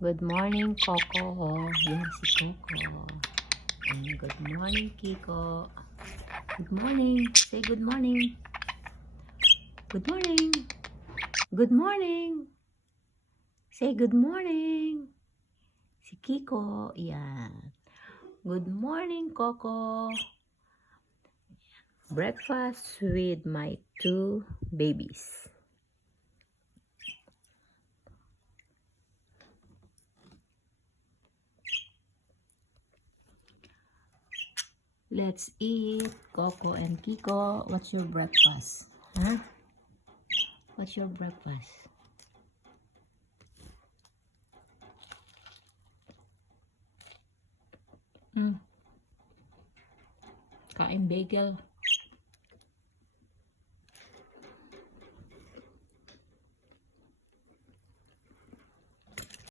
Good morning, Coco. Yan si Coco. And good morning, Kiko. Good morning. Say good morning. Good morning. Good morning. Say good morning. Si Kiko. Yan. Good morning, Coco. Breakfast with my two babies. Let's eat, Coco and Kiko. What's your breakfast? Huh? What's your breakfast? Kain bagel.